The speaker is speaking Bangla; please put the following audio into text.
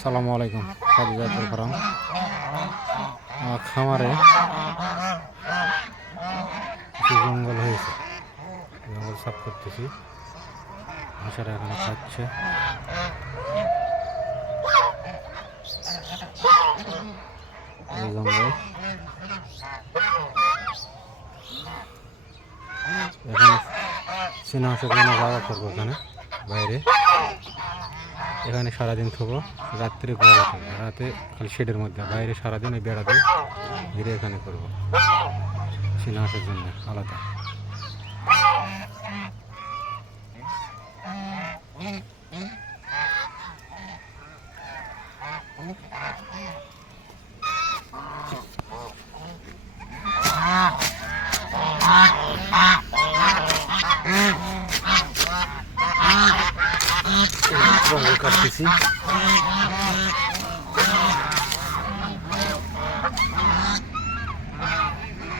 আসসালামু আলাইকুম। সাদিজাতুল ফারাম খামারে কিছু জঙ্গল হয়েছে, জঙ্গল সাফ করতেছি। হাঁসেরা এখানে খাচ্ছে। এই জঙ্গল এখানে চীনা হাঁসের জন্য যাওয়া করবো এখানে বাইরে। এখানে সারাদিন থাকবো, রাত্রে গোয়ালা থাকবো, রাতে খালি শেডের মধ্যে, বাইরে সারাদিন এই বেড়া দিয়ে ঘিরে এখানে করবো চীনা হাঁসের জন্য আলাদা। কাটতেছি